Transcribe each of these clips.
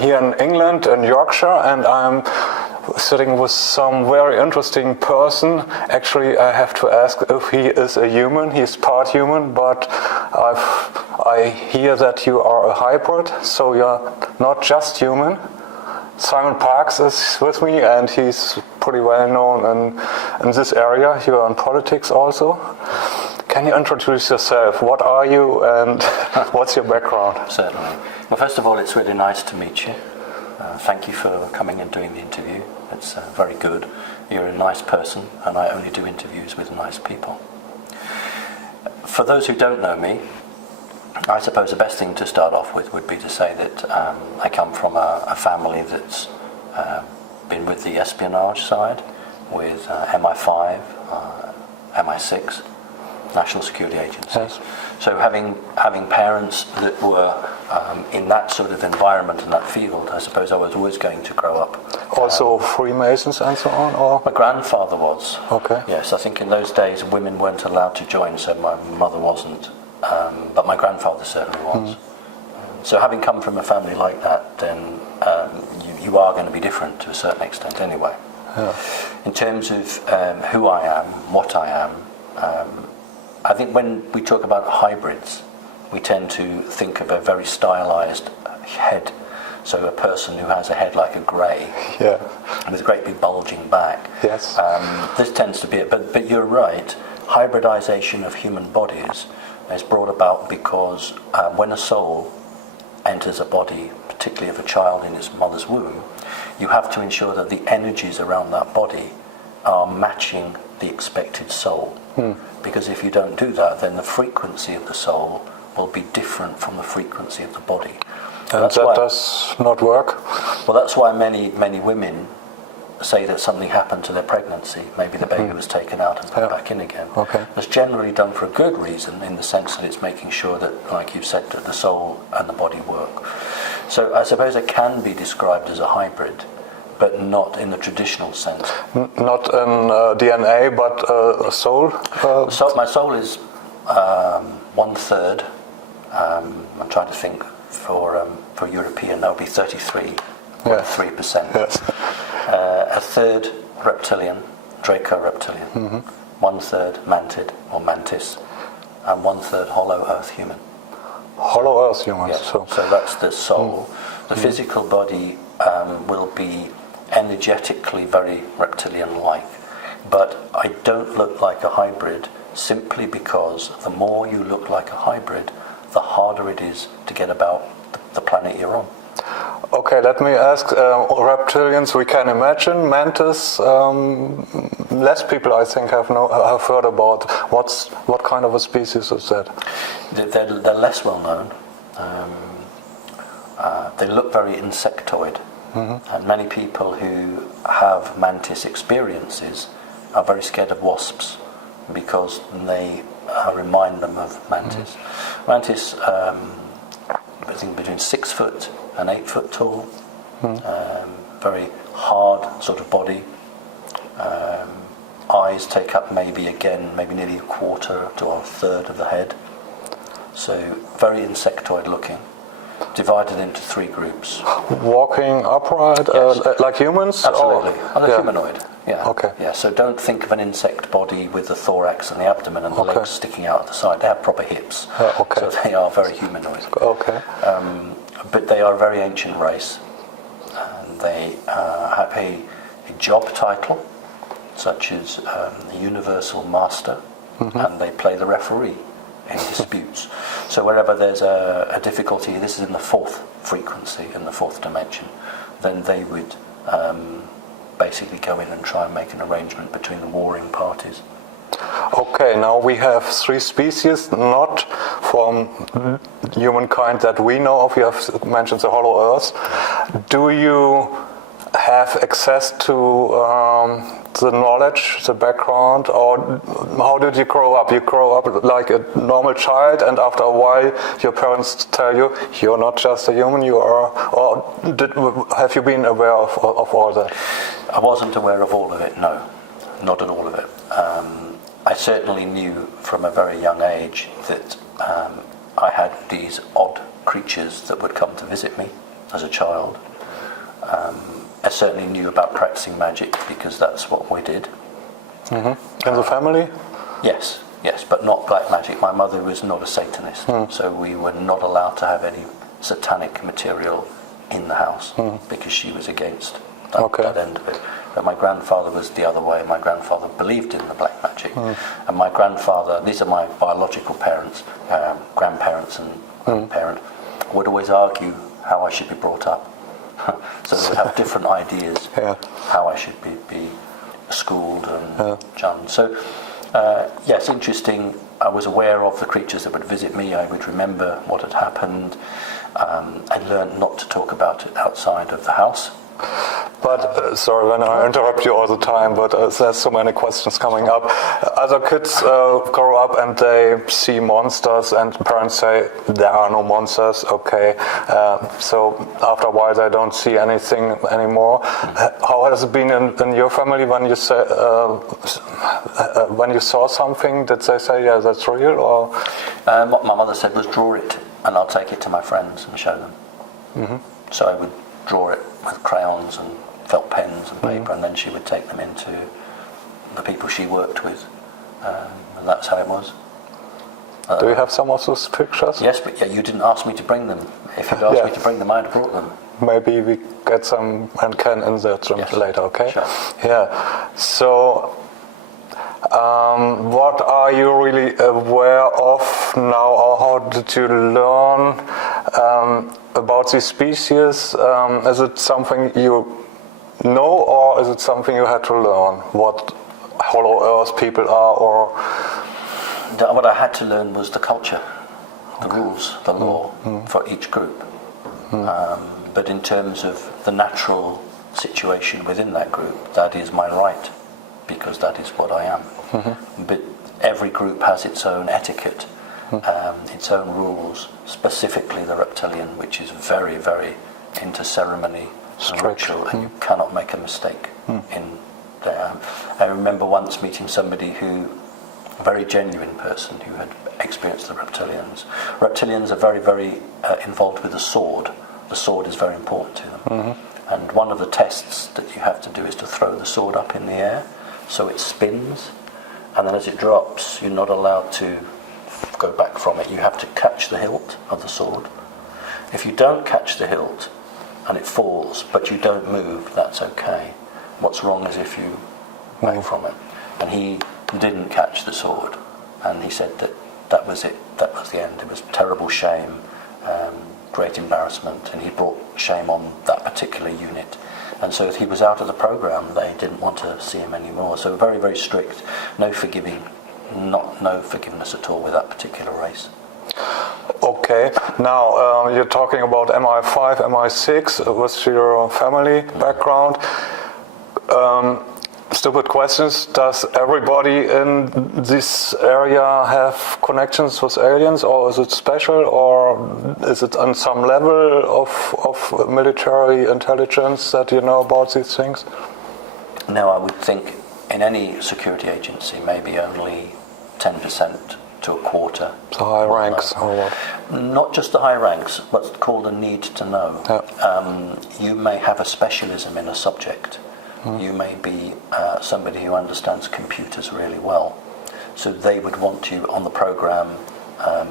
here in England, in Yorkshire, and I'm sitting with some very interesting person. Actually, I have to ask if he is a human. He's part human, but I hear that you are a hybrid, so you're not just human. Simon Parkes is with me, and he's pretty well known in this area. You are in politics also. Can you introduce yourself? What are you, and what's your background? Certainly. Well, first of all, it's really nice to meet you. Thank you for coming and doing the interview. It's very good. You're a nice person, and I only do interviews with nice people. For those who don't know me, I suppose the best thing to start off with would be to say that I come from a family that's been with the espionage side, with MI5, MI6, National Security Agency. Yes. So having parents that were in that sort of environment and that field, I suppose I was always going to grow up. Also Freemasons and so on? Or? My grandfather was. Okay. Yes, I think in those days women weren't allowed to join, so my mother wasn't. But my grandfather certainly was. So having come from a family like that, then you are going to be different to a certain extent anyway. Yeah. In terms of who I am, what I am, I think when we talk about hybrids, we tend to think of a very stylized head. So a person who has a head like a grey, Yeah. with a great big bulging back. Yes. This tends to be it. But you're right, hybridization of human bodies is brought about because when a soul enters a body, particularly of a child in his mother's womb, you have to ensure that the energies around that body are matching the expected soul. Because if you don't do that, then the frequency of the soul will be different from the frequency of the body. And that does not work? Well, that's why many women say that something happened to their pregnancy. Maybe the baby was taken out and put back in again. Okay. That's generally done for a good reason, in the sense that it's making sure that, like you said, that the soul and the body work. So I suppose it can be described as a hybrid, but not in the traditional sense. Not in DNA, but a soul? So my soul is 1/3. I'm trying to think for European, that would be 33.3%. Yes. A third reptilian, Draco reptilian. 1/3 mantid or mantis, and 1/3 hollow earth human. Hollow earth human. Yes. So that's the soul. The physical body will be energetically very reptilian-like, but I don't look like a hybrid simply because the more you look like a hybrid, the harder it is to get about the planet you're on. Okay, let me ask, reptilians we can imagine, mantis, less people I think have heard about. What kind of a species is that? They're less well known. They look very insectoid, and many people who have mantis experiences are very scared of wasps because they remind them of mantis. Mantis, I think between 6 foot and 8 foot tall, very hard sort of body. Eyes take up maybe nearly a quarter to a third of the head. So very insectoid looking, divided into 3 groups. Walking upright, Yes. like humans? Absolutely, and a humanoid. Yeah. Okay. Yeah. So don't think of an insect body with the thorax and the abdomen and the legs sticking out at the side. They have proper hips. Okay. So they are very humanoid. Okay. But they are a very ancient race, and they have a job title, such as the Universal Master, and they play the referee in disputes. So wherever there's a difficulty, this is in the 4th frequency, in the 4th dimension, then they would basically go in and try and make an arrangement between the warring parties. Okay, now we have 3 species, not from humankind that we know of. You have mentioned the Hollow Earth. Do you have access to the knowledge, the background, or how did you grow up? You grow up like a normal child, and after a while your parents tell you, you're not just a human, you are, or have you been aware of all that? I wasn't aware of all of it, no, not at all of it. I certainly knew from a very young age that I had these odd creatures that would come to visit me as a child. I certainly knew about practicing magic because that's what we did. Mm-hmm. In the family? Yes, but not black magic. My mother was not a Satanist, so we were not allowed to have any satanic material in the house because she was against that end of it. But my grandfather was the other way. My grandfather believed in the black magic. And my grandfather, these are my biological parents, grandparents and parent, would always argue how I should be brought up. So they would have different ideas how I should be schooled and done. So, yes, interesting. I was aware of the creatures that would visit me. I would remember what had happened. I learned not to talk about it outside of the house. But, sorry when I interrupt you all the time, but there's so many questions coming up. Other kids grow up and they see monsters and parents say there are no monsters, okay. So after a while they don't see anything anymore. How has it been in your family when you say, when you saw something? Did they say, yeah, that's real? Or what my mother said was, draw it and I'll take it to my friends and show them. Mm-hmm. So I would draw it with crayons and felt pens and paper, and then she would take them into the people she worked with, and that's how it was. Do you have some of those pictures? Yes, but you didn't ask me to bring them. If you'd asked me to bring them, I'd have brought them. Maybe we get some and can insert them later, okay? Sure. Yeah. So, what are you really aware of now, or how did you learn about these species? Is it something you know, or is it something you had to learn? What Hollow Earth people are, or what I had to learn was the culture, the rules, the law for each group. But in terms of the natural situation within that group, that is my right, because that is what I am. But every group has its own etiquette, its own rules, specifically the reptilian, which is very, very into ceremony and ritual, and you cannot make a mistake in there. I remember once meeting somebody a very genuine person who had experienced the reptilians. Reptilians are very, very involved with the sword. The sword is very important to them. And one of the tests that you have to do is to throw the sword up in the air so it spins, and then as it drops, you're not allowed to go back from it. You have to catch the hilt of the sword. If you don't catch the hilt and it falls, but you don't move, that's okay. What's wrong is if you move from it. And he didn't catch the sword, and he said that was it, that was the end. It was terrible shame, great embarrassment, and he brought shame on that particular unit. And so he was out of the program. They didn't want to see him anymore. So very, very strict, no forgiving, no forgiveness at all with that particular race. Okay, now you're talking about MI5, MI6 with your family background. Stupid questions. Does everybody in this area have connections with aliens, or is it special, or is it on some level of military intelligence that you know about these things? No, I would think in any security agency, maybe only 10% to a quarter. The high ranks, or what? Not just the high ranks, what's called a need to know. Yeah. You may have a specialism in a subject. You may be somebody who understands computers really well. So they would want you on the program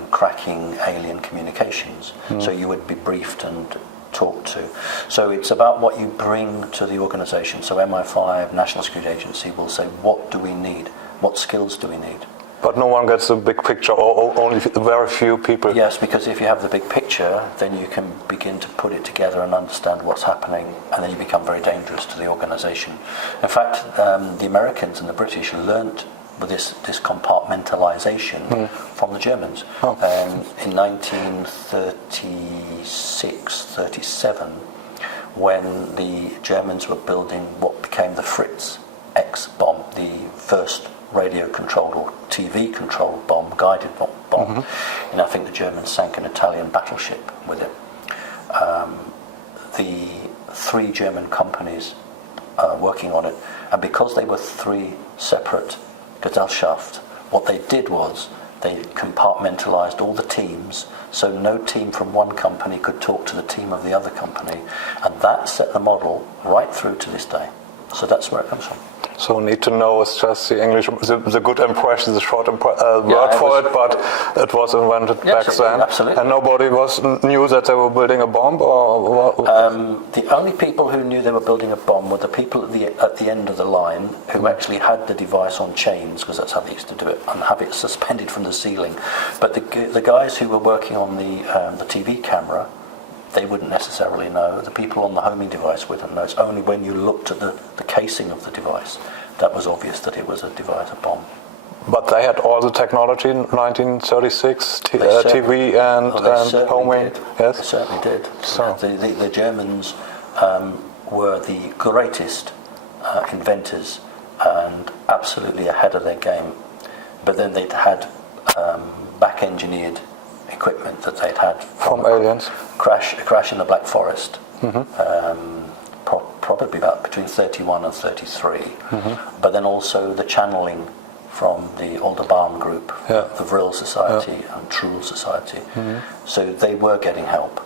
cracking alien communications. So you would be briefed and talked to. So it's about what you bring to the organization. So MI5, National Security Agency, will say, what do we need? What skills do we need? But no one gets the big picture, or only very few people. Yes, because if you have the big picture, then you can begin to put it together and understand what's happening, and then you become very dangerous to the organisation. In fact, the Americans and the British learnt with this compartmentalisation from the Germans. In 1936-37, when the Germans were building what became the Fritz X bomb, the first radio-controlled or TV-controlled bomb, guided bomb. And I think the Germans sank an Italian battleship with it. The 3 German companies working on it, and because they were 3 separate Gesellschaft, what they did was They compartmentalized all the teams, so no team from one company could talk to the team of the other company, and that set the model right through to this day. So that's where it comes from. So need to know is just the English, the good impression, the short word for it, but it was invented back then. Absolutely. And nobody knew that they were building a bomb, or what? The only people who knew they were building a bomb were the people at the end of the line who actually had the device on chains, because that's how they used to do it, and have it suspended from the ceiling. But the guys who were working on the TV camera, they wouldn't necessarily know. The people on the homing device wouldn't know. It's only when you looked at the casing of the device that was obvious that it was a device, a bomb. But they had all the technology in 1936, TV and homing. Did. Yes, they certainly did. So The Germans were the greatest inventors and absolutely ahead of their game. But then they'd had back-engineered equipment that they'd had from aliens. A crash in the Black Forest, probably about between 31 and 33, but then also the channeling from the Aldebaran group, the Vril Society and Truhl Society. So they were getting help,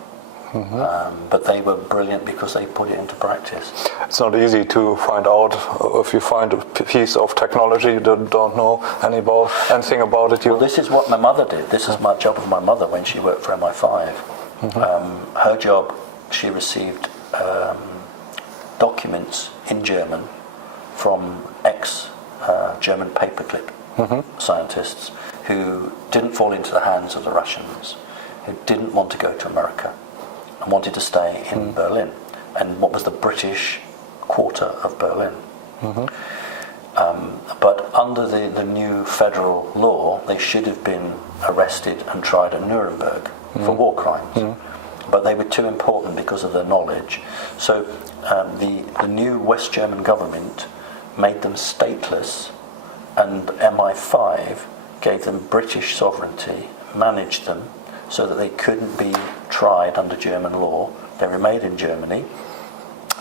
but they were brilliant because they put it into practice. It's not easy to find out if you find a piece of technology you don't know anything about it. Well, this is what my mother did. This is my job with my mother when she worked for MI5. Her job, she received documents in German from ex-German paperclip scientists who didn't fall into the hands of the Russians, who didn't want to go to America and wanted to stay in Berlin, and what was the British quarter of Berlin. But under the new federal law, they should have been arrested and tried at Nuremberg for war crimes. But they were too important because of their knowledge. So the new West German government made them stateless, and MI5 gave them British sovereignty, managed them so that they couldn't be tried under German law. They remained in Germany.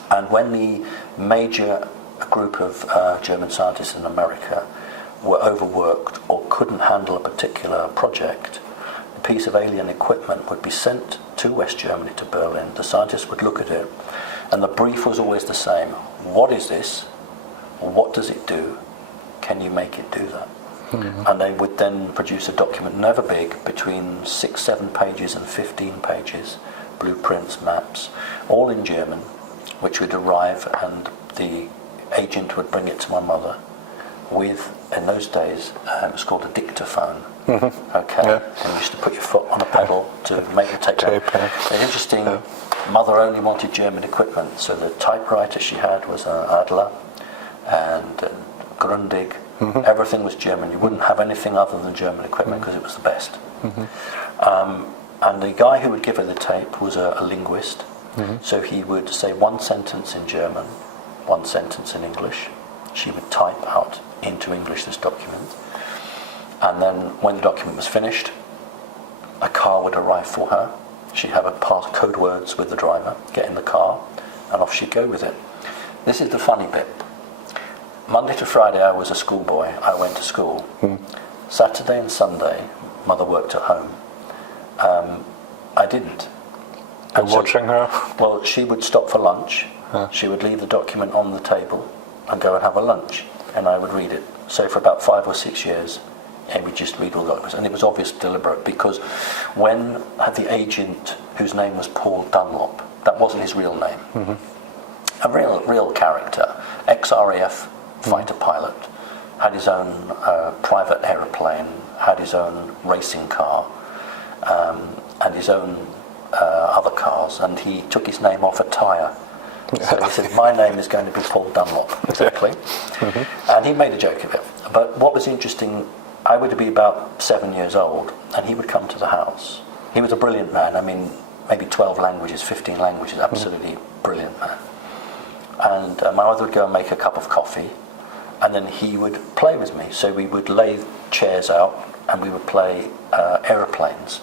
And when the major group of German scientists in America were overworked or couldn't handle a particular project, a piece of alien equipment would be sent to West Germany, to Berlin. The scientists would look at it, and the brief was always the same. What is this? What does it do? Can you make it do that? And they would then produce a document, never big, between 6, 7 pages and 15 pages, blueprints, maps, all in German, which would arrive, and the agent would bring it to my mother with, in those days, it was called a dictaphone. And you used to put your foot on a pedal to make the tape. It's interesting, mother only wanted German equipment, so the typewriter she had was an Adler and Grundig. Everything was German. You wouldn't have anything other than German equipment because it was the best. And the guy who would give her the tape was a linguist. So he would say one sentence in German, one sentence in English. She would type out into English this document. And then when the document was finished, a car would arrive for her. She'd have a pass code words with the driver, get in the car, and off she'd go with it. This is the funny bit. Monday to Friday I was a schoolboy. I went to school. Saturday and Sunday, mother worked at home. I didn't. And watching her? Well, she would stop for lunch. She would leave the document on the table and go and have a lunch, and I would read it. So for about 5 or 6 years, and we'd just read all the documents. And it was obviously deliberate, because when the agent, whose name was Paul Dunlop, that wasn't his real name, a real character, ex-RAF fighter pilot, had his own private aeroplane, had his own racing car, and his own other cars, and he took his name off a tyre. So he said, my name is going to be Paul Dunlop, exactly. And he made a joke of it. But what was interesting, I would be about 7 years old, and he would come to the house. He was a brilliant man. I mean, maybe 12 languages, 15 languages, absolutely brilliant man. And my mother would go and make a cup of coffee, and then he would play with me. So we would lay chairs out, and we would play aeroplanes,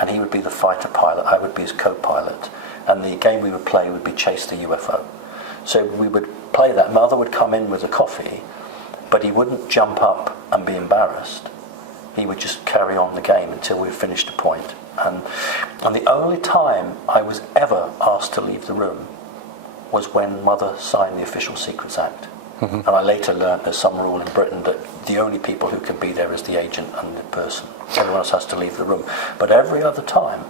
and he would be the fighter pilot, I would be his co-pilot, and the game we would play would be Chase the UFO. So we would play that. Mother would come in with a coffee, but he wouldn't jump up and be embarrassed. he would just carry on the game until we finished a point. And the only time I was ever asked to leave the room was when Mother signed the Official Secrets Act. And I later learned there's some rule in Britain that the only people who can be there is the agent and the person. Everyone else has to leave the room. But every other time,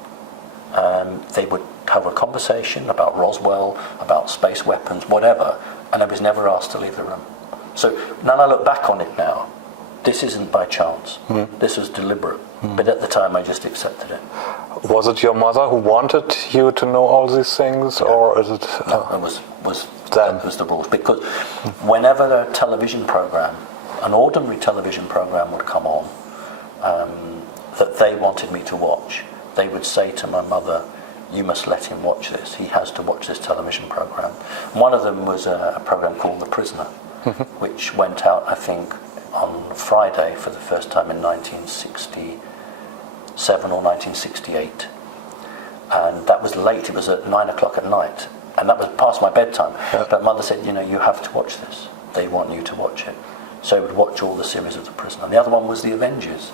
they would have a conversation about Roswell, about space weapons, whatever, and I was never asked to leave the room. So now I look back on it now, this isn't by chance. This was deliberate. But at the time, I just accepted it. Was it your mother who wanted you to know all these things, or is it? No, it was the rules. Because whenever a television program, an ordinary television program would come on, that they wanted me to watch, they would say to my mother, "You must let him watch this. He has to watch this television program." One of them was a program called The Prisoner, which went out, I think, on Friday for the first time in 1967 or 1968. And that was late. It was at 9 o'clock at night. And that was past my bedtime. Yeah. But Mother said, you have to watch this. They want you to watch it. So I would watch all the series of The Prisoner. And the other one was The Avengers.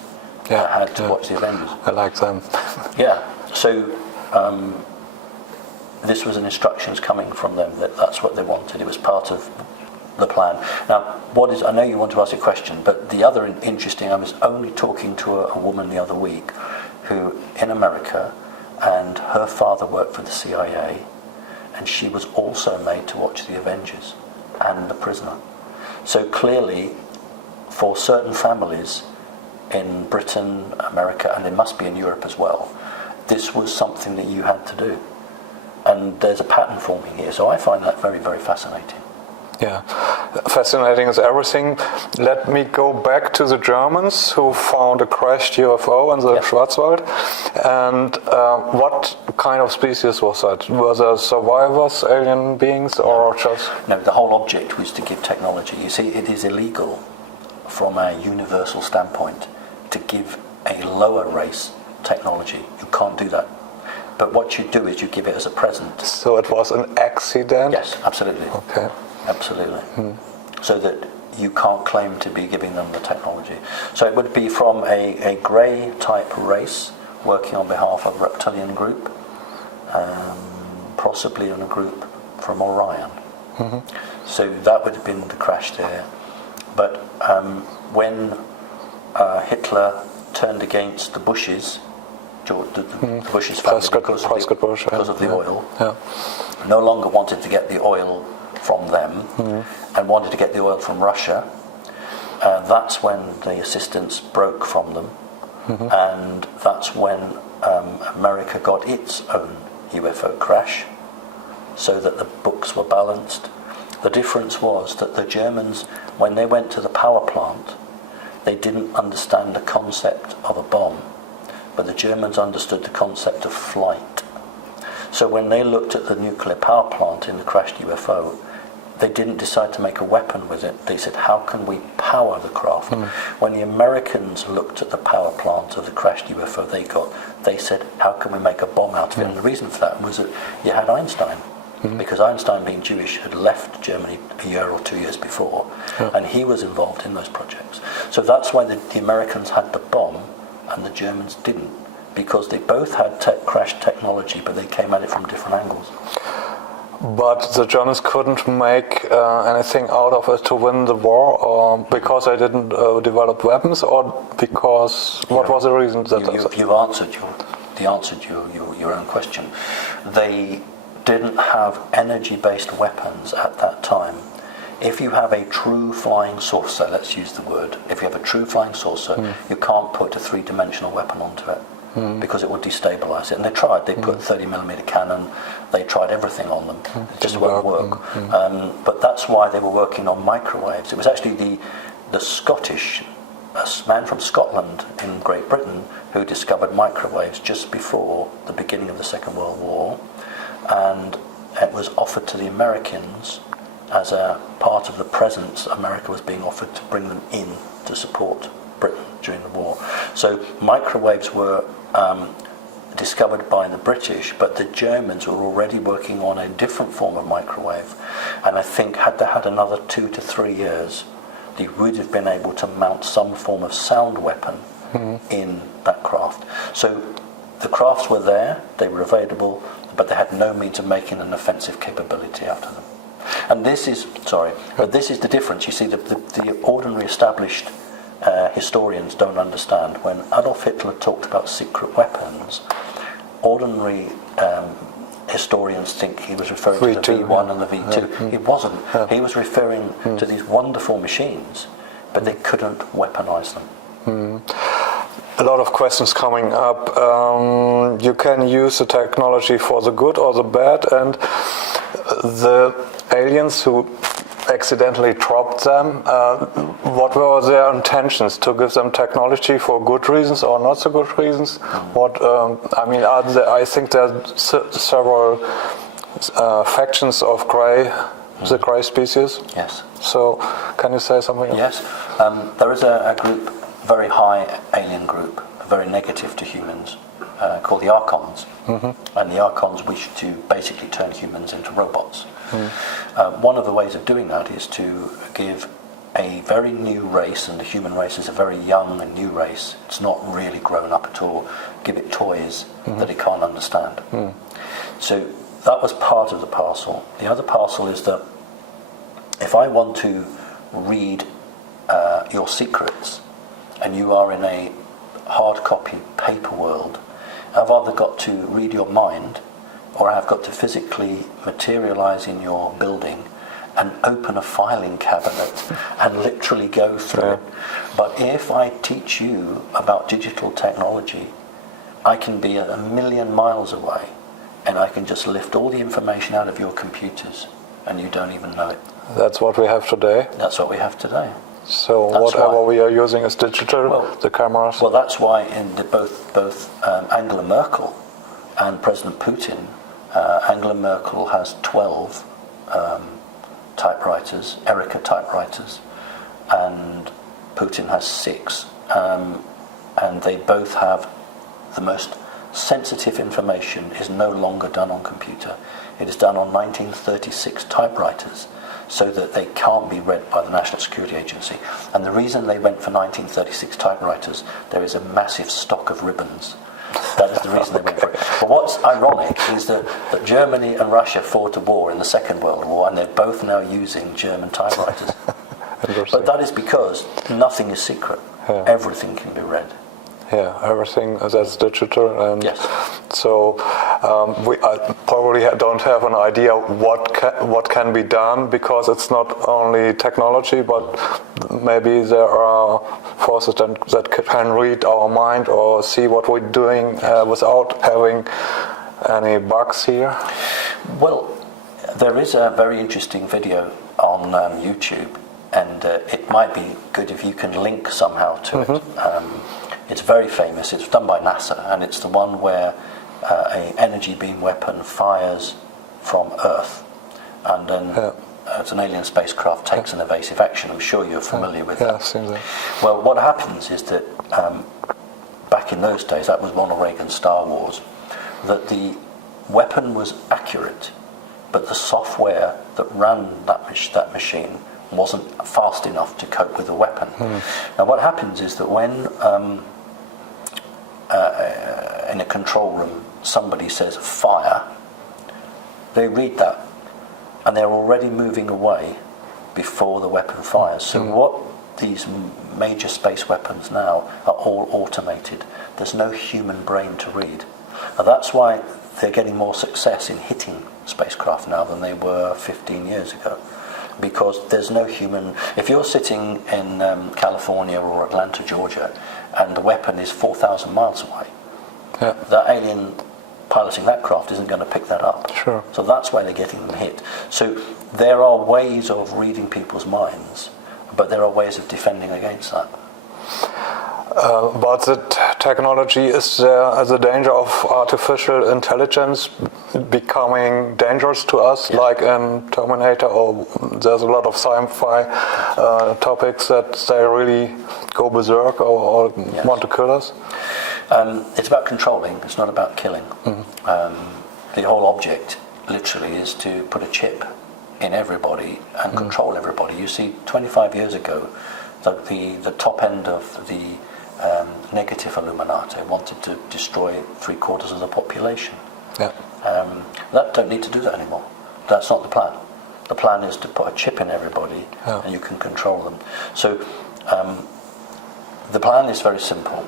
Yeah, I had to watch The Avengers. I like them. Yeah. So this was an instructions coming from them that that's what they wanted. It was part of the plan. Now, I know you want to ask a question, but the other interesting, I was only talking to a woman the other week who, in America, and her father worked for the CIA, and she was also made to watch The Avengers and The Prisoner. So clearly, for certain families in Britain, America, and it must be in Europe as well, this was something that you had to do. And there's a pattern forming here, so I find that very, very fascinating. Yeah, fascinating is everything. Let me go back to the Germans who found a crashed UFO in the Schwarzwald. And what kind of species was that? Were there survivors, alien beings, or just... No, the whole object was to give technology. You see, it is illegal from a universal standpoint to give a lower race technology. You can't do that. But what you do is you give it as a present. So it was an accident? Yes, absolutely. Okay. Absolutely. So that you can't claim to be giving them the technology. So it would be from a grey type race working on behalf of a reptilian group, possibly in a group from Orion. So that would have been the crash there. But when Hitler turned against the Bushes, the Bushes family, because of the oil, no longer wanted to get the oil from them and wanted to get the oil from Russia. That's when the assistance broke from them, and that's when America got its own UFO crash, so that the books were balanced. The difference was that the Germans, when they went to the power plant, they didn't understand the concept of a bomb, but the Germans understood the concept of flight. So when they looked at the nuclear power plant in the crashed UFO, they didn't decide to make a weapon with it. They said, how can we power the craft? When the Americans looked at the power plant of the crashed UFO they said, how can we make a bomb out of it? And the reason for that was that you had Einstein, because Einstein, being Jewish, had left Germany a year or 2 years before, and he was involved in those projects. So that's why the Americans had the bomb and the Germans didn't, because they both had crashed technology, but they came at it from different angles. But the Germans couldn't make anything out of it to win the war, or because they didn't develop weapons, or because what was the reason? You've answered your own question. They didn't have energy-based weapons at that time. If you have a true flying saucer, let's use the word, if you have a true flying saucer, you can't put a three-dimensional weapon onto it. Because it would destabilise it. And they tried. They put 30mm cannon. They tried everything on them. It just won't work. But that's why they were working on microwaves. It was actually the Scottish, a man from Scotland in Great Britain, who discovered microwaves just before the beginning of the Second World War. And it was offered to the Americans as a part of the presents America was being offered to bring them in to support Britain during the war. So microwaves were discovered by the British, but the Germans were already working on a different form of microwave, and I think had they had another 2 to 3 years, they would have been able to mount some form of sound weapon in that craft. So the crafts were there, they were available, but they had no means of making an offensive capability out of them. And this is the difference. You see, the ordinary established historians don't understand. When Adolf Hitler talked about secret weapons, ordinary historians think he was referring to the V1 and the V2. He wasn't. He was referring to these wonderful machines, but they couldn't weaponize them. A lot of questions coming up. You can use the technology for the good or the bad, and the aliens who accidentally dropped them, what were their intentions? To give them technology for good reasons or not so good reasons? I think there are several factions of the grey species. Yes. So, can you say something? Yes. There is a group, very high alien group, very negative to humans, called the Archons. And the Archons wish to basically turn humans into robots. One of the ways of doing that is to give a very new race, and the human race is a very young and new race, it's not really grown up at all, give it toys that it can't understand. So that was part of the parcel. The other parcel is that if I want to read your secrets, and you are in a hard copy paper world, I've either got to read your mind, or I've got to physically materialize in your building and open a filing cabinet and literally go through it. But if I teach you about digital technology, I can be a million miles away, and I can just lift all the information out of your computers, and you don't even know it. That's what we have today. That's what we have today. So whatever we are using is digital, the cameras. Well, that's why in both Angela Merkel and President Putin, Angela Merkel has 12 typewriters, Erica typewriters, and Putin has 6. And they both have the most sensitive information is no longer done on computer. It is done on 1936 typewriters, so that they can't be read by the National Security Agency. And the reason they went for 1936 typewriters, there is a massive stock of ribbons. That is the reason they went for it. But what's ironic is that Germany and Russia fought a war in the Second World War, and they're both now using German typewriters. But that is because nothing is secret. Everything can be read. Yeah, everything that's digital, and yes. So we probably don't have an idea what can be done, because it's not only technology, but maybe there are forces that can read our mind or see what we're doing without having any bugs here. Well, there is a very interesting video on YouTube, and it might be good if you can link somehow to it. It's very famous. It's done by NASA, and it's the one where an energy beam weapon fires from Earth, and then it's an alien spacecraft takes an evasive action. I'm sure you're familiar with that. Seems like. Well, what happens is that back in those days, that was Ronald Reagan's Star Wars, that the weapon was accurate, but the software that ran that machine wasn't fast enough to cope with the weapon. Now what happens is that when in a control room somebody says fire, they read that and they're already moving away before the weapon fires. So what these major space weapons now are all automated. There's no human brain to read. Now that's why they're getting more success in hitting spacecraft now than they were 15 years ago. Because there's no human. If you're sitting in California or Atlanta, Georgia, and the weapon is 4,000 miles away, the alien piloting that craft isn't going to pick that up. Sure. So that's why they're getting them hit. So there are ways of reading people's minds, but there are ways of defending against that. But the technology, is there the danger of artificial intelligence becoming dangerous to us, like in Terminator, or there's a lot of sci-fi topics that they really go berserk or want to kill us? It's about controlling, it's not about killing. The whole object, literally, is to put a chip in everybody and control everybody. You see, 25 years ago, the top end of the negative Illuminati, wanted to destroy 3/4 of the population. Yeah. That don't need to do that anymore. That's not the plan. The plan is to put a chip in everybody, and you can control them. So the plan is very simple.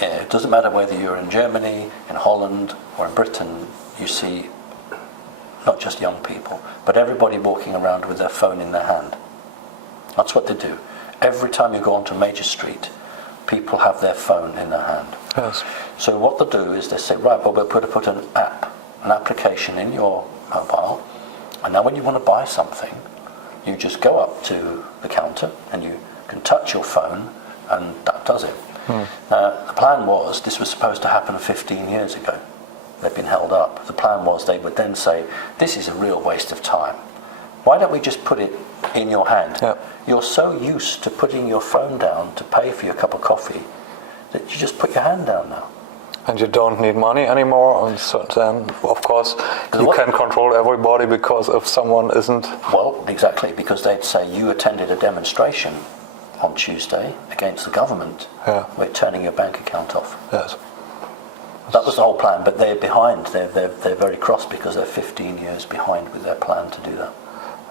It doesn't matter whether you're in Germany, in Holland, or in Britain. You see not just young people, but everybody walking around with their phone in their hand. That's what they do. Every time you go onto a major street, people have their phone in their hand. Yes. So what they'll do is they say, right, well, we'll put an application in your mobile, and now when you want to buy something, you just go up to the counter and you can touch your phone, and that does it. The plan was, this was supposed to happen 15 years ago. They've been held up. The plan was they would then say, this is a real waste of time. Why don't we just put it in your hand? Yeah. You're so used to putting your phone down to pay for your cup of coffee that you just put your hand down now. And you don't need money anymore, and so then, of course, you can control everybody, because if someone isn't... Well, exactly, because they'd say, you attended a demonstration on Tuesday against the government. Yeah. We're turning your bank account off. Yes. That was the whole plan, but they're behind. They're very cross because they're 15 years behind with their plan to do that.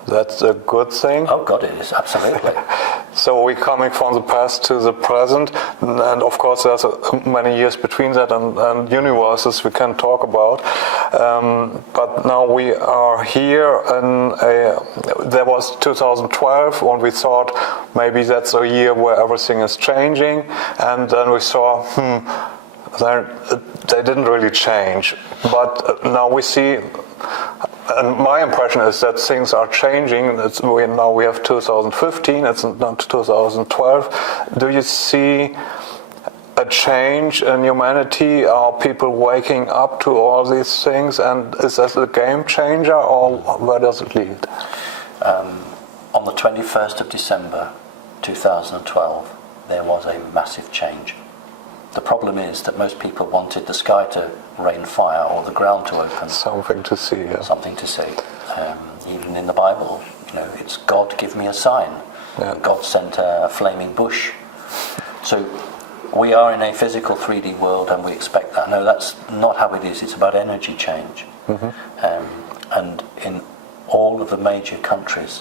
That's a good thing. Oh God, it is, absolutely. So we're coming from the past to the present, and of course there's many years between that and universes we can talk about. But now we are here, and there was 2012 when we thought maybe that's a year where everything is changing, and then we saw, they didn't really change. But now we see, and my impression is that things are changing. Now we have 2015, it's not 2012. Do you see a change in humanity? Are people waking up to all these things? And is that a game changer, or where does it lead? On the 21st of December 2012, there was a massive change. The problem is that most people wanted the sky to rain fire or the ground to open. Something to see, yeah. Something to see. Even in the Bible, it's God give me a sign. Yeah. God sent a flaming bush. So we are in a physical 3D world, and we expect that. No, that's not how it is. It's about energy change. And in all of the major countries,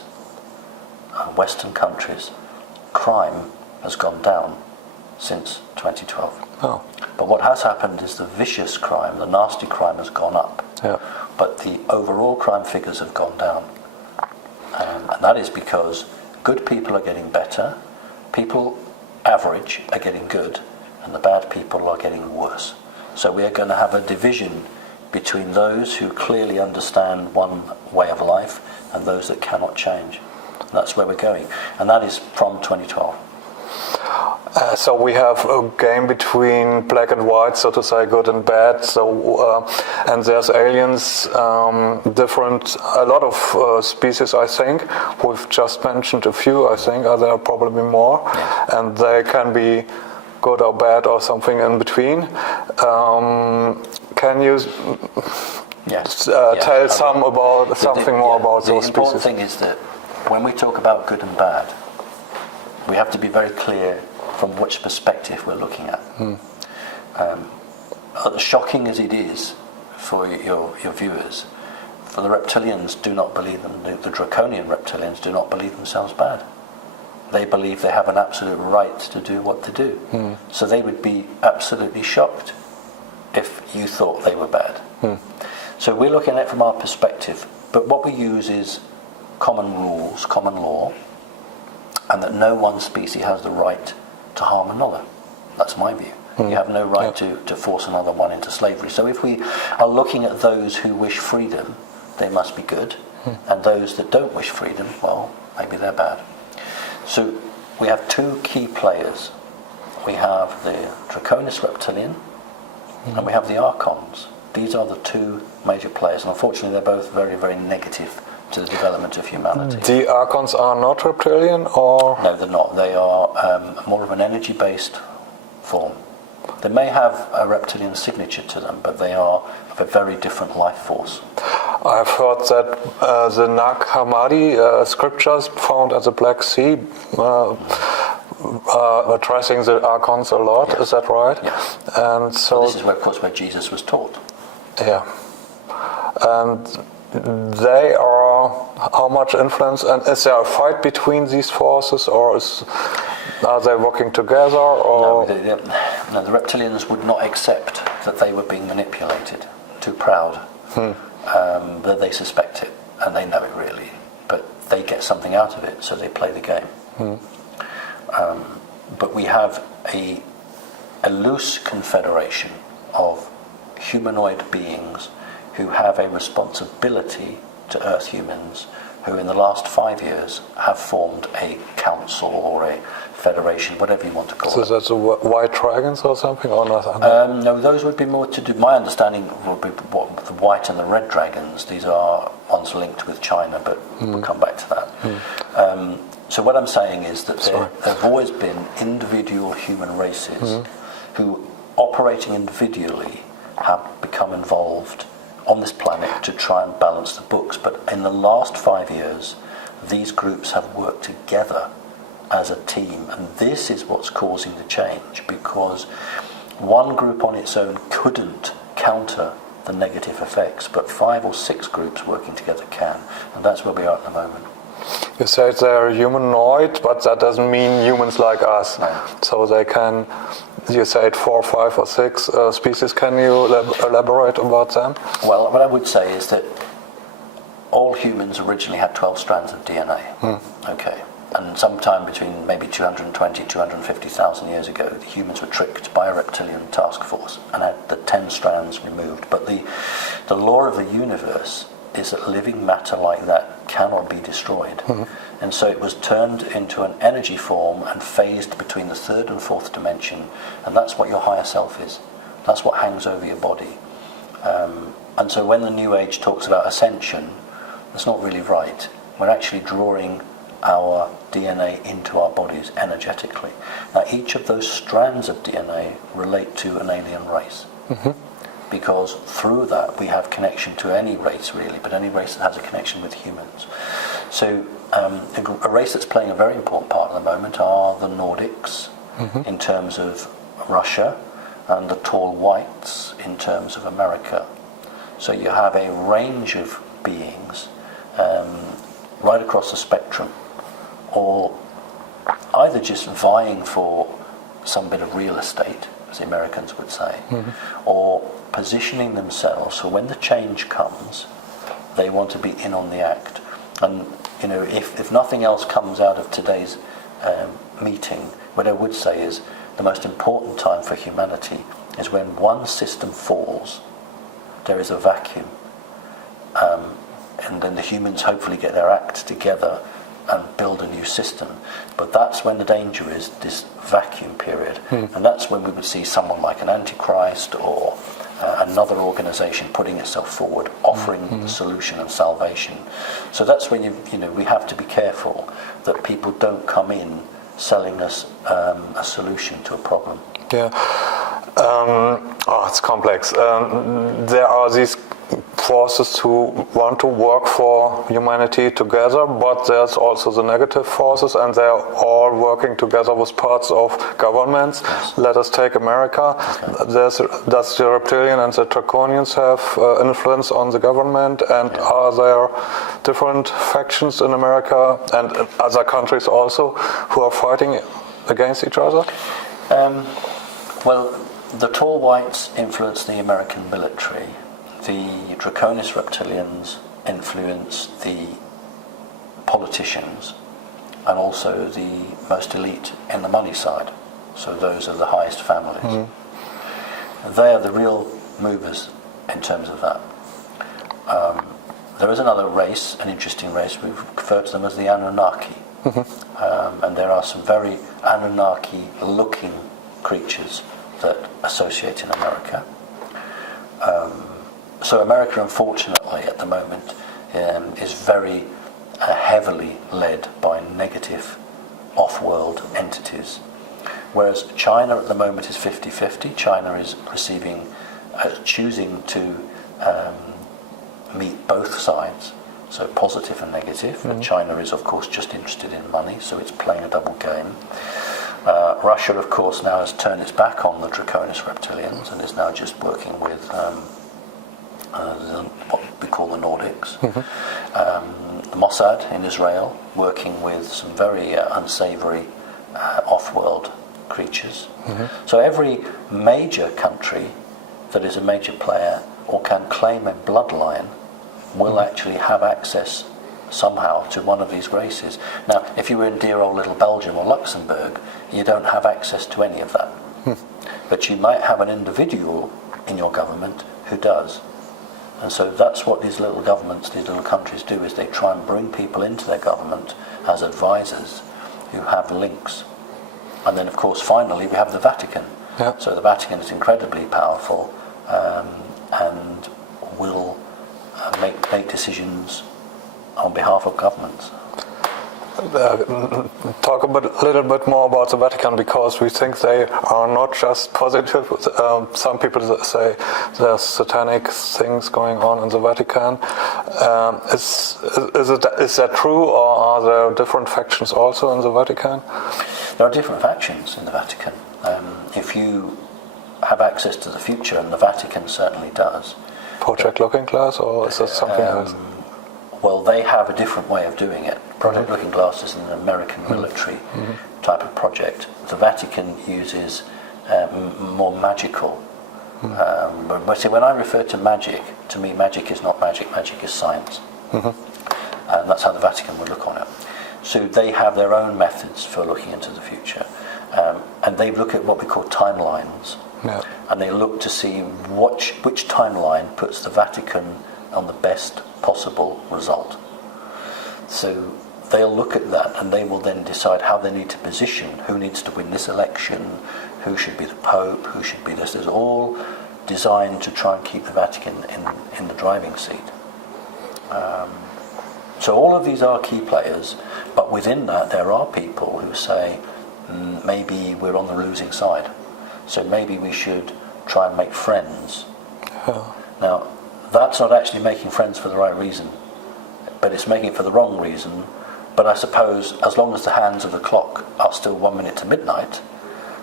Western countries, crime has gone down since 2012. Oh. But what has happened is the vicious crime, the nasty crime, has gone up. Yeah. But the overall crime figures have gone down. And that is because good people are getting better, people average are getting good, and the bad people are getting worse. So we are going to have a division between those who clearly understand one way of life and those that cannot change. And that's where we're going. And that is from 2012. So we have a game between black and white, so to say, good and bad. So and there's aliens, different, a lot of species. I think we've just mentioned a few. I think there are probably more, and they can be good or bad or something in between. Can you tell some about something more about those species? The important thing is that when we talk about good and bad, we have to be very clear from which perspective we're looking at. As shocking as it is for your viewers, for the reptilians do not believe them, the draconian reptilians do not believe themselves bad. They believe they have an absolute right to do what they do. So they would be absolutely shocked if you thought they were bad. So we're looking at it from our perspective, but what we use is common rules, common law, and that no one species has the right to harm another. That's my view. You have no right to force another one into slavery. So if we are looking at those who wish freedom, they must be good, and those that don't wish freedom, well, maybe they're bad. So we have two key players. We have the Draconis reptilian, and we have the Archons. These are the two major players, and unfortunately they're both very, very negative to the development of humanity. The Archons are not reptilian, or? No, they're not. They are more of an energy-based form. They may have a reptilian signature to them, but they are of a very different life force. I've heard that the Nag Hammadi scriptures found at the Black Sea addressing the archons a lot. Yes. Is that right? Yes. And so Well, this is where, of course, where Jesus was taught. yeah, and they are how much influence? And is there a fight between these forces, or are they working together? Or No, the reptilians would not accept that they were being manipulated. Too proud. But they suspect it, and they know it really. But they get something out of it, so they play the game. But we have a loose confederation of humanoid beings who have a responsibility to Earth humans, who in the last 5 years have formed a council or a federation, whatever you want to call so it. that's the white dragons or something, or not? No, those would be more to do. My understanding would be what the white and the red dragons. These are ones linked with China, but we'll come back to that. So what I'm saying is that there have always been individual human races who, operating individually, have become involved on this planet to try and balance the books. But in the last 5 years, these groups have worked together as a team, and this is what's causing the change, because one group on its own couldn't counter the negative effects, but 5 or 6 groups working together can, and that's where we are at the moment. You said they're humanoid, but that doesn't mean humans like us. No. So they can, you said 4, 5 or 6 species. Can you elaborate about them? Well, what I would say is that all humans originally had 12 strands of DNA. Okay. And sometime between maybe 220, 250,000 years ago, the humans were tricked by a reptilian task force and had the 10 strands removed. But the law of the universe is that living matter like that cannot be destroyed. And so it was turned into an energy form and phased between the 3rd and 4th dimension, and that's what your higher self is. That's what hangs over your body. And so when the New Age talks about ascension, that's not really right. We're actually drawing our DNA into our bodies energetically. Now, each of those strands of DNA relate to an alien race. Because through that we have connection to any race really, but any race that has a connection with humans. So a race that's playing a very important part at the moment are the Nordics in terms of Russia, and the tall whites in terms of America. So you have a range of beings right across the spectrum, all either just vying for some bit of real estate, as the Americans would say, or positioning themselves so when the change comes, they want to be in on the act. And you know, if nothing else comes out of today's meeting, what I would say is the most important time for humanity is when one system falls, there is a vacuum, and then the humans hopefully get their act together and build a new system. But that's when the danger is, this vacuum period. And that's when we would see someone like an Antichrist or another organization putting itself forward, offering the solution and salvation. So that's when you know we have to be careful that people don't come in selling us a solution to a problem. Yeah. It's complex. There are these forces who want to work for humanity together, but there's also the negative forces, and they're all working together with parts of governments. Yes. Let us take America. Okay. Does the reptilian and the draconians have influence on the government, and are there different factions in America and other countries also who are fighting against each other? Well, the tall whites influence the American military. The Draconis reptilians influence the politicians and also the most elite in the money side. So those are the highest families. They are the real movers in terms of that. There is another race, an interesting race, we refer to them as the Anunnaki. And there are some very Anunnaki-looking creatures that associate in America. So America, unfortunately, at the moment, is very heavily led by negative off-world entities. Whereas China at the moment is 50-50. China is choosing to meet both sides, so positive and negative. But China is, of course, just interested in money, so it's playing a double game. Russia, of course, now has turned its back on the Draconis reptilians and is now just working with what we call the Nordics. The Mossad in Israel, working with some very unsavory off-world creatures. So every major country that is a major player or can claim a bloodline will actually have access somehow to one of these races. Now, if you were in dear old little Belgium or Luxembourg, you don't have access to any of that. But you might have an individual in your government who does. And so that's what these little governments, these little countries do, is they try and bring people into their government as advisors who have links. And then, of course, finally, we have the Vatican. Yeah. So the Vatican is incredibly powerful and will make decisions on behalf of governments. Talk a little bit more about the Vatican, because we think they are not just positive. Some people say there's satanic things going on in the Vatican. Is that true, or are there different factions also in the Vatican? There are different factions in the Vatican. If you have access to the future, and the Vatican certainly does. Project Looking Glass, or is that something else? Well, they have a different way of doing it. Project Looking Glass is an American military type of project. The Vatican uses more magical. But see, when I refer to magic, to me magic is not magic, magic is science. And that's how the Vatican would look on it. So they have their own methods for looking into the future. And they look at what we call timelines. Yeah. And they look to see which timeline puts the Vatican on the best possible result. So they'll look at that, and they will then decide how they need to position, who needs to win this election, who should be the Pope, who should be this. It's all designed to try and keep the Vatican in the driving seat. So all of these are key players, but within that there are people who say, maybe we're on the losing side, so maybe we should try and make friends. Now, that's not actually making friends for the right reason, but it's making it for the wrong reason. But I suppose as long as the hands of the clock are still 1 minute to midnight,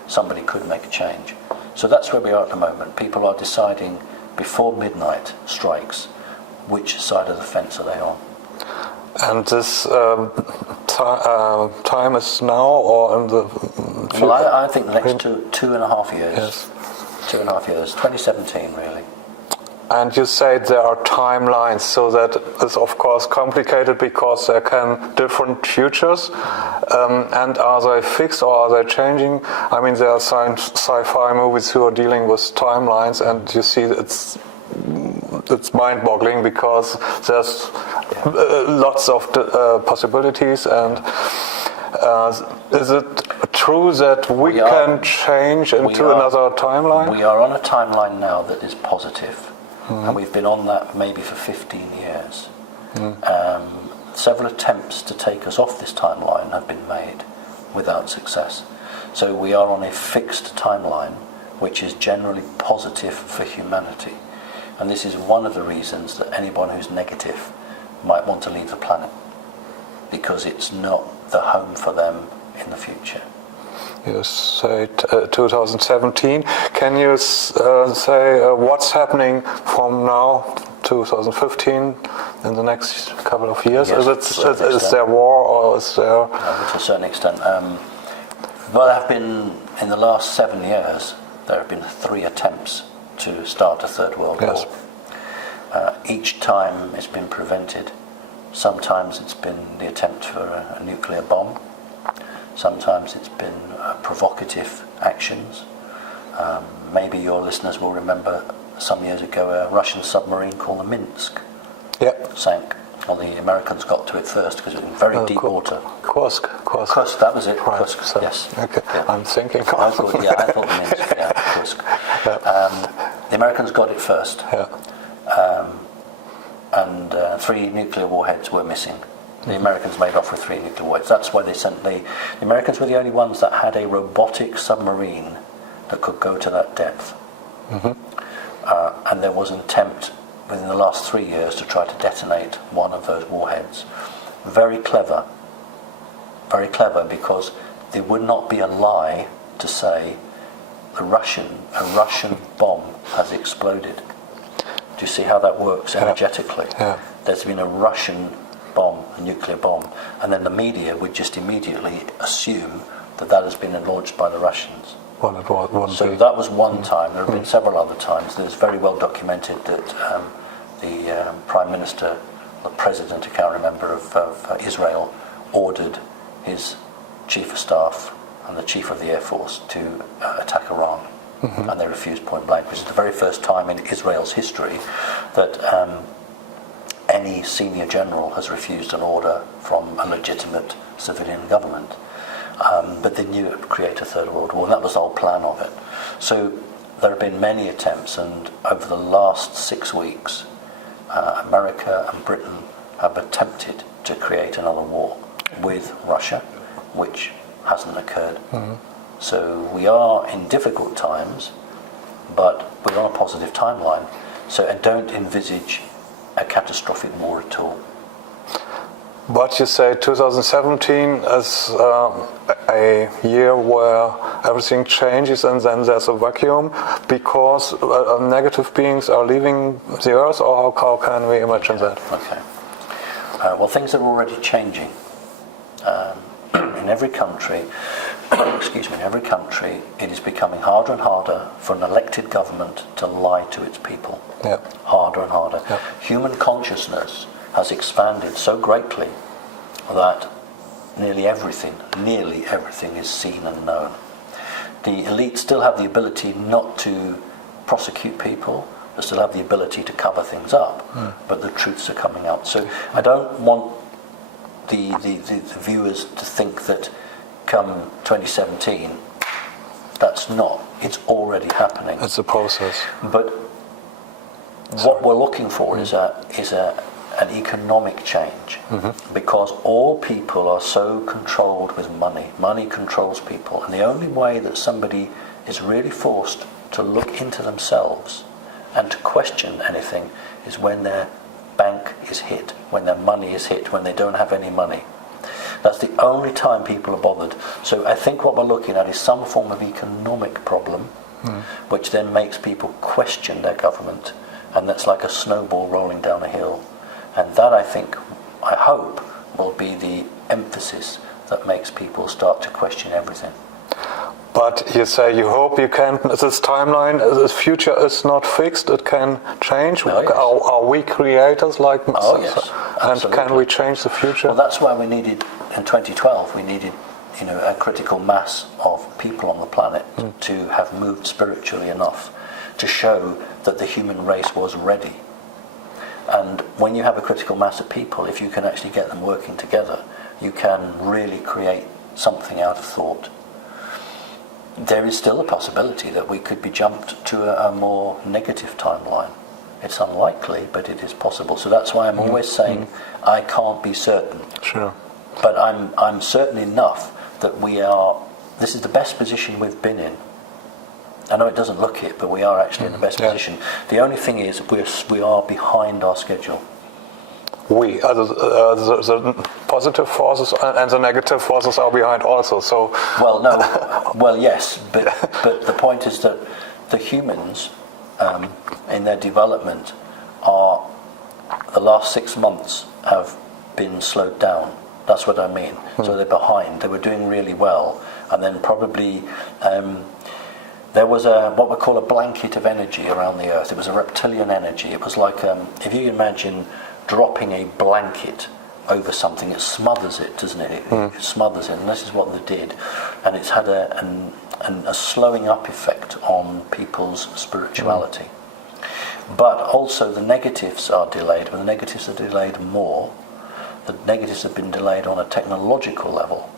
somebody could make a change. So that's where we are at the moment. People are deciding before midnight strikes which side of the fence are they on. And this time is now, or in the future? Well, I think the next 2.5 years. Yes. 2.5 years, 2017 really. And you said there are timelines, so that is of course complicated because there can different futures. And are they fixed or are they changing? I mean, there are sci-fi movies who are dealing with timelines, and you see it's mind-boggling because there's lots of possibilities. And is it true that we can change into another timeline? We are on a timeline now that is positive. And we've been on that maybe for 15 years. Several attempts to take us off this timeline have been made without success. So we are on a fixed timeline which is generally positive for humanity. And this is one of the reasons that anyone who's negative might want to leave the planet, because it's not the home for them in the future. You say 2017. Can you say what's happening from now, 2015, in the next couple of years? Yes, is there war, or is there? To a certain extent. Well, there have been, in the last 7 years, there have been 3 attempts to start a Third World War. Each time it's been prevented. Sometimes it's been the attempt for a nuclear bomb. Sometimes it's been provocative actions. Maybe your listeners will remember some years ago a Russian submarine called the Minsk sank. Well, the Americans got to it first because it was in very deep water. Kursk, that was it. Right. Kursk, So, yes. Okay. Yeah. I'm thinking. I thought the Minsk, Kursk. The Americans got it first. And 3 nuclear warheads were missing. The Americans made off with 3 nuclear warheads. That's why they sent the Americans were the only ones that had a robotic submarine that could go to that depth. And there was an attempt within the last 3 years to try to detonate one of those warheads. Very clever, because there would not be a lie to say a Russian bomb has exploded. Do you see how that works energetically? Yeah. There's been a Russian bomb, a nuclear bomb, and then the media would just immediately assume that has been launched by the Russians. Well, it wouldn't So be. that was one time. There have been several other times. There's very well documented that the Prime Minister, the President, I can't remember, of Israel, ordered his Chief of Staff and the Chief of the Air Force to attack Iran. And they refused point blank, which is the very first time in Israel's history that any senior general has refused an order from a legitimate civilian government. But they knew it would create a third world war, and that was the whole plan of it. So there have been many attempts, and over the last 6 weeks, America and Britain have attempted to create another war with Russia, which hasn't occurred. So we are in difficult times, but we're on a positive timeline. So I don't envisage a catastrophic war at all. But you say 2017 is a year where everything changes and then there's a vacuum because negative beings are leaving the earth, or how can we imagine that? Okay. Well, things are already changing. In every country, it is becoming harder and harder for an elected government to lie to its people. Yeah. Harder and harder. Yeah. Human consciousness has expanded so greatly that nearly everything is seen and known. The elite still have the ability not to prosecute people, they still have the ability to cover things up, but the truths are coming out. So I don't want the viewers to think that come 2017, that's not. It's already happening. It's a process. But what we're looking for is an economic change, because all people are so controlled with money. Money controls people, and the only way that somebody is really forced to look into themselves and to question anything is when their bank is hit, when their money is hit, when they don't have any money. That's the only time people are bothered. So I think what we're looking at is some form of economic problem, which then makes people question their government, and that's like a snowball rolling down a hill. And that, I hope, will be the emphasis that makes people start to question everything. But you say you hope you can, this timeline, this future is not fixed, it can change. Oh, yes. Are we creators like Oh, yes, and absolutely. can we change the future? Well, that's why we needed, in 2012, we needed a critical mass of people on the planet to have moved spiritually enough to show that the human race was ready. And when you have a critical mass of people, if you can actually get them working together, you can really create something out of thought. There is still a possibility that we could be jumped to a more negative timeline. It's unlikely, but it is possible. So that's why I'm always saying I can't be certain. Sure. But I'm certain enough that this is the best position we've been in. I know it doesn't look it, but we are actually in the best position. The only thing is we are behind our schedule. The positive forces and the negative forces are behind also. So. Well, no. Well, yes, but the point is that the humans, in their development, the last 6 months have been slowed down. That's what I mean. So they're behind. They were doing really well, and then probably. There was what we call a blanket of energy around the Earth. It was a reptilian energy. It was like, if you imagine dropping a blanket over something, it smothers it, doesn't it? It smothers it, and this is what they did. And it's had a slowing up effect on people's spirituality. But also the negatives are delayed, but the negatives are delayed more. The negatives have been delayed on a technological level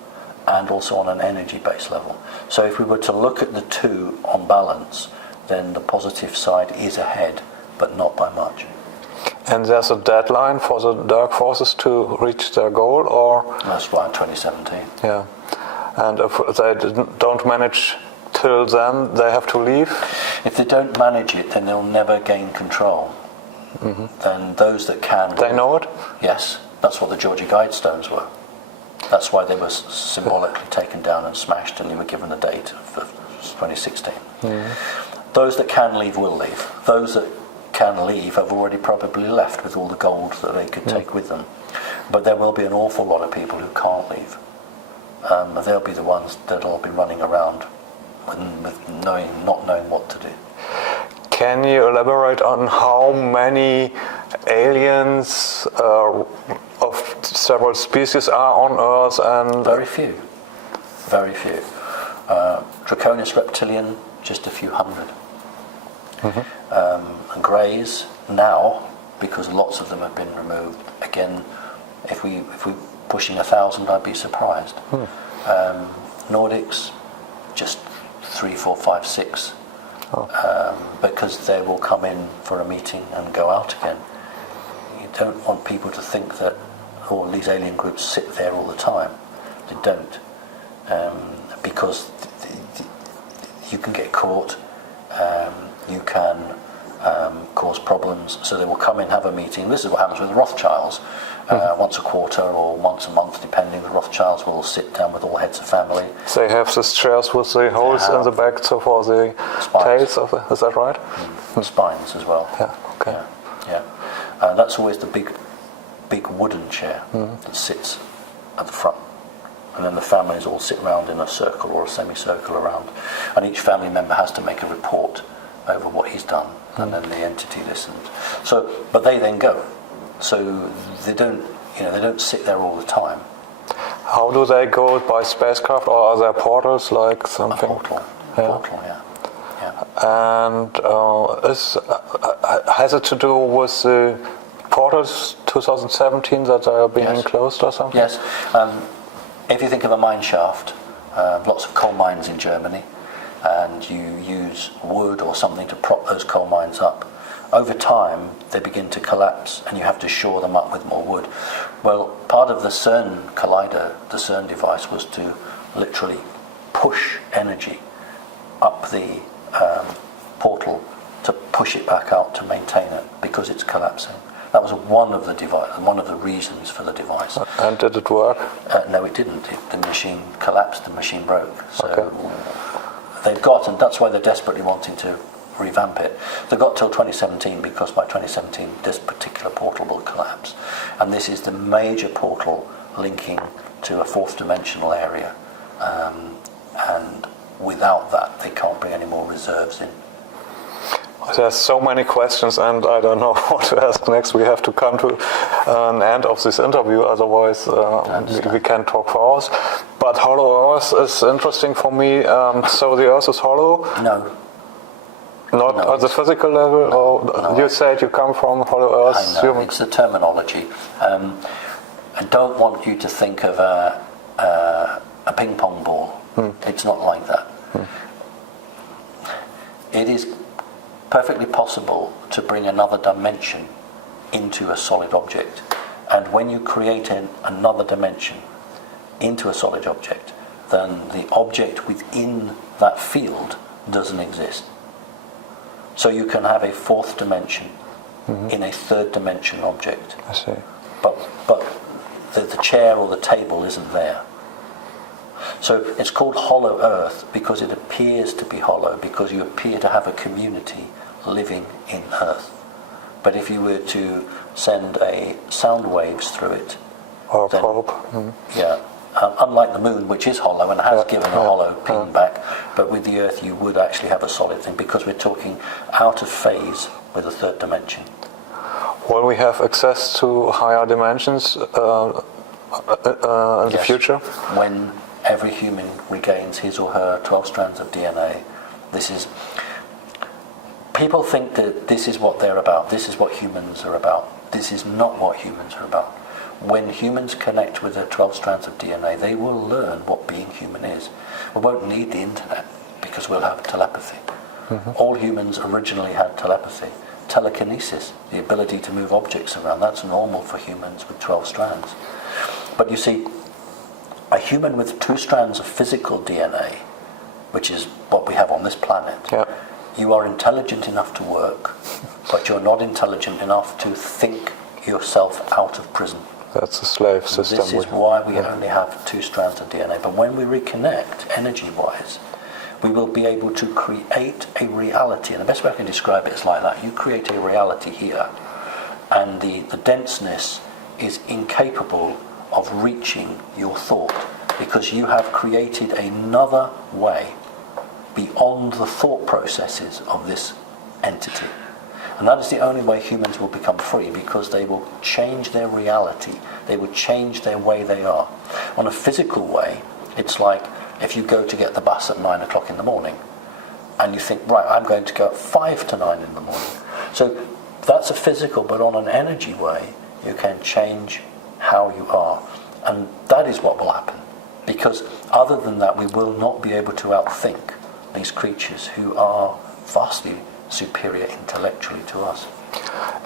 and also on an energy-based level. So if we were to look at the two on balance, then the positive side is ahead, but not by much. And there's a deadline for the dark forces to reach their goal, or? That's right, 2017. Yeah. And if they don't manage till then, they have to leave? If they don't manage it, then they'll never gain control. Then those that can... They know it? Yes, that's what the Georgia Guidestones were. That's why they were symbolically taken down and smashed, and they were given a date of 2016. Those that can leave will leave. Those that can leave have already probably left with all the gold that they could take with them. But there will be an awful lot of people who can't leave. They'll be the ones that'll be running around with not knowing what to do. Can you elaborate on how many aliens of several species are on Earth? And very few. Draconis reptilian, just a few hundred. And greys now, because lots of them have been removed. Again, if we're pushing 1,000, I'd be surprised. Nordics, just 3, 4, 5, 6. Because they will come in for a meeting and go out again. You don't want people to think that all these alien groups sit there all the time. They don't, because you can get caught, you can cause problems. So they will come in, have a meeting. This is what happens with the Rothschilds. Once a quarter or once a month, depending. The Rothschilds will sit down with all heads of family. They have these chairs with the holes in the back, so for the tails of is that right? Spines as well. Yeah. Okay. Yeah. That's always the big wooden chair that sits at the front, and then the families all sit around in a circle or a semicircle around, and each family member has to make a report over what he's done, and then the entity listens. So, but they then go. So they don't sit there all the time. How do they go, by spacecraft, or are there portals like something? A portal, yeah. And has it to do with the portals 2017 that they are being closed or something? Yes. If you think of a mine shaft, lots of coal mines in Germany, and you use wood or something to prop those coal mines up. Over time, they begin to collapse, and you have to shore them up with more wood. Well, part of the CERN collider, the CERN device, was to literally push energy up the portal to push it back out to maintain it because it's collapsing. That was one of the reasons for the device. And did it work? No, it didn't. The machine collapsed. The machine broke. So they've got, and that's why they're desperately wanting to revamp it. They've got till 2017, because by 2017 this particular portal will collapse, and this is the major portal linking to a fourth dimensional area, and without that they can't bring any more reserves in. There's so many questions, and I don't know what to ask next. We have to come to an end of this interview, otherwise we can talk for hours. But Hollow Earth is interesting for me. So the Earth is hollow? No. Not on the physical level? No, you said you come from Hollow Earth? I know, it's the terminology. I don't want you to think of a ping pong ball. It's not like that. It is perfectly possible to bring another dimension into a solid object, and when you create another dimension into a solid object, then the object within that field doesn't exist. So you can have a fourth dimension in a third dimension object. I see. But the chair or the table isn't there. So it's called Hollow Earth because it appears to be hollow, because you appear to have a community living in Earth. But if you were to send sound waves through it, or a probe. Unlike the moon, which is hollow and has given a hollow ping back, but with the Earth you would actually have a solid thing, because we're talking out of phase with a third dimension. Will we have access to higher dimensions in the future? When every human regains his or her 12 strands of DNA. People think that this is what they're about, this is what humans are about. This is not what humans are about. When humans connect with their 12 strands of DNA, they will learn what being human is. We won't need the internet because we'll have telepathy. All humans originally had telepathy. Telekinesis, the ability to move objects around, that's normal for humans with 12 strands. But you see, a human with 2 strands of physical DNA, which is what we have on this planet, you are intelligent enough to work, but you're not intelligent enough to think yourself out of prison. That's a slave system. This is why we only have 2 strands of DNA. But when we reconnect, energy-wise, we will be able to create a reality. And the best way I can describe it is like that. You create a reality here, and the denseness is incapable of reaching your thought, because you have created another way beyond the thought processes of this entity. And that is the only way humans will become free, because they will change their reality. They will change their way they are. On a physical way, it's like if you go to get the bus at 9 o'clock in the morning, and you think, right, I'm going to go at 5 to 9 in the morning. So that's a physical, but on an energy way, you can change how you are. And that is what will happen. Because other than that, we will not be able to outthink these creatures who are vastly superior intellectually to us.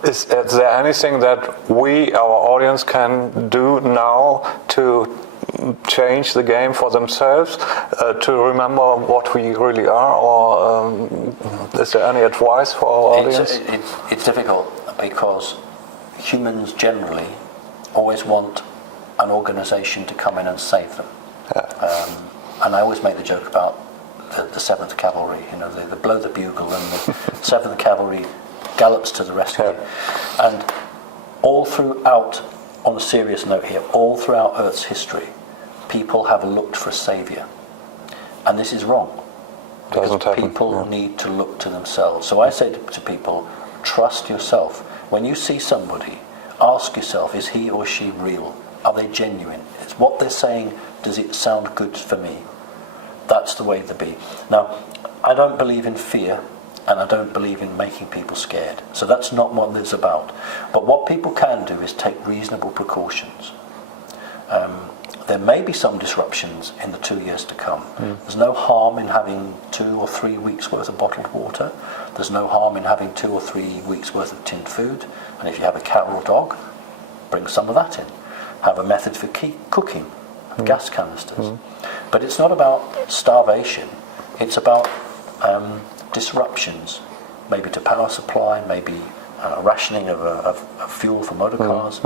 Is there anything that we, our audience, can do now to change the game for themselves, to remember what we really are, or is there any advice for our audience? It's difficult, because humans generally always want an organisation to come in and save them. Yeah. And I always make the joke about the 7th Cavalry, they blow the bugle and the 7th Cavalry gallops to the rescue. Yeah. And all throughout, on a serious note here, all throughout Earth's history, people have looked for a saviour. And this is wrong. Because people need to look to themselves. So I say to people, trust yourself. When you see somebody, ask yourself, is he or she real? Are they genuine? Is what they're saying, does it sound good for me? That's the way to be. Now, I don't believe in fear, and I don't believe in making people scared. So that's not what it's about. But what people can do is take reasonable precautions. There may be some disruptions in the 2 years to come. There's no harm in having 2 or 3 weeks worth of bottled water. There's no harm in having 2 or 3 weeks worth of tinned food. And if you have a cat or a dog, bring some of that in. Have a method for cooking, gas canisters. But it's not about starvation. It's about disruptions, maybe to power supply, maybe rationing of fuel for motor cars.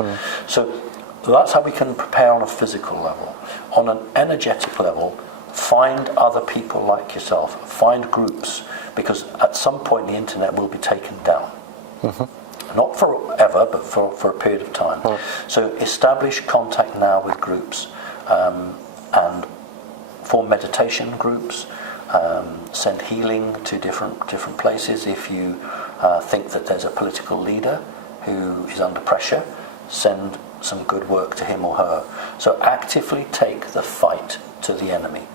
So that's how we can prepare on a physical level. On an energetic level, find other people like yourself, find groups, because at some point the internet will be taken down. Not forever, but for a period of time. So establish contact now with groups, and form meditation groups, send healing to different places. If you think that there's a political leader who is under pressure, send some good work to him or her. So actively take the fight to the enemy.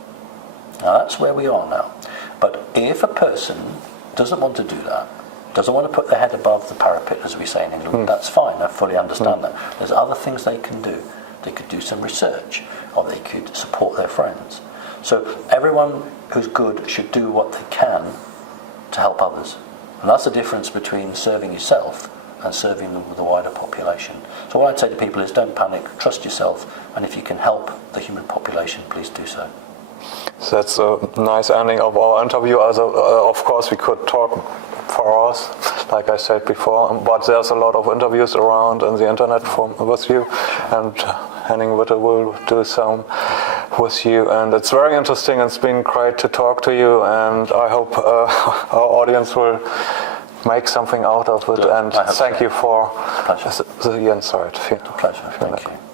Now that's where we are now. But if a person doesn't want to do that, doesn't want to put their head above the parapet, as we say in England, that's fine, I fully understand that. There's other things they can do. They could do some research, or they could support their friends. So everyone who's good should do what they can to help others. And that's the difference between serving yourself and serving the wider population. So what I'd say to people is, don't panic, trust yourself, and if you can help the human population, please do so. So that's a nice ending of our interview. Of course, we could talk for hours, like I said before, but there's a lot of interviews around on the internet with you, and Henning Witte will do some with you, and it's very interesting. It's been great to talk to you, and I hope our audience will make something out of it. And thank you for the insight. Pleasure. Thank you.